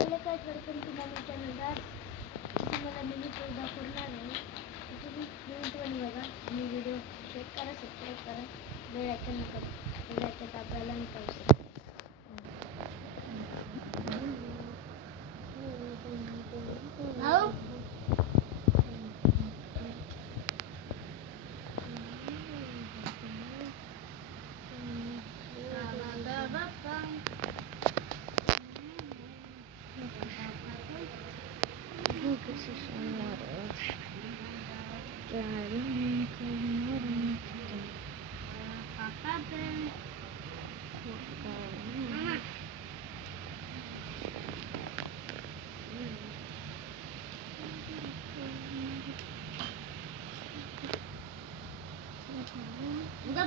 चला काय करतो तुम्हाला चॅनलवर तुम्हाला मिनी प्रो दाखवणार आहे. तुम्ही मिनिटवर बघा आणि व्हिडिओ शेअर करा, सबस्क्राईब करा, बेल आयकॉन नका बेल आयकॉन दाबायला नका विसरू.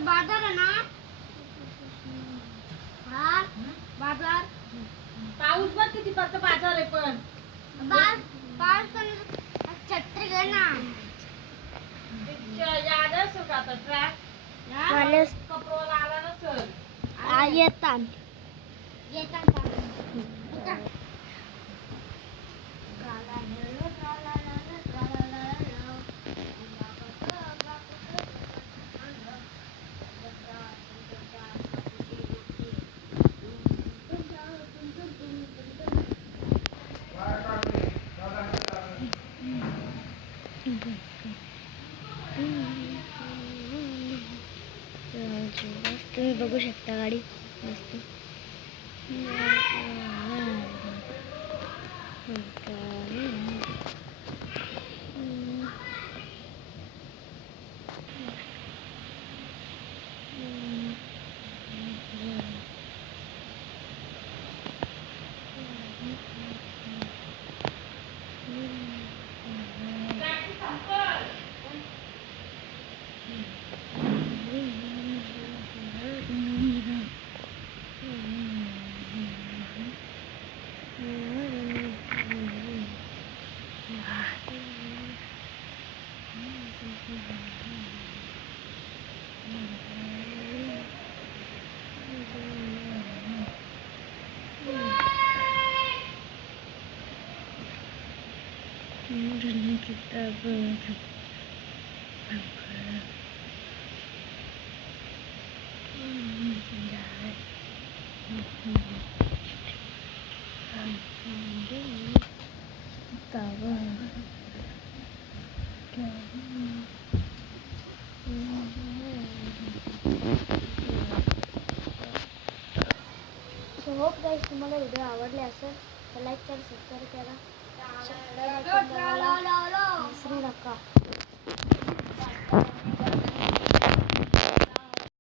बाजार आहे ना, हा बाजार पाऊस बघ किती फक्त बाजार आहे. पण पाऊस पण छत्री घे ना. याद असेल का आता ट्रॅक कपडोला आला नसेल. येतात तुम्ही बघू शकता गाडी मस्त. होप गाइस तुम्हाला व्हिडिओ आवडले असेल तर लाईक करा, सबस्क्राईब करा, विसरू नका.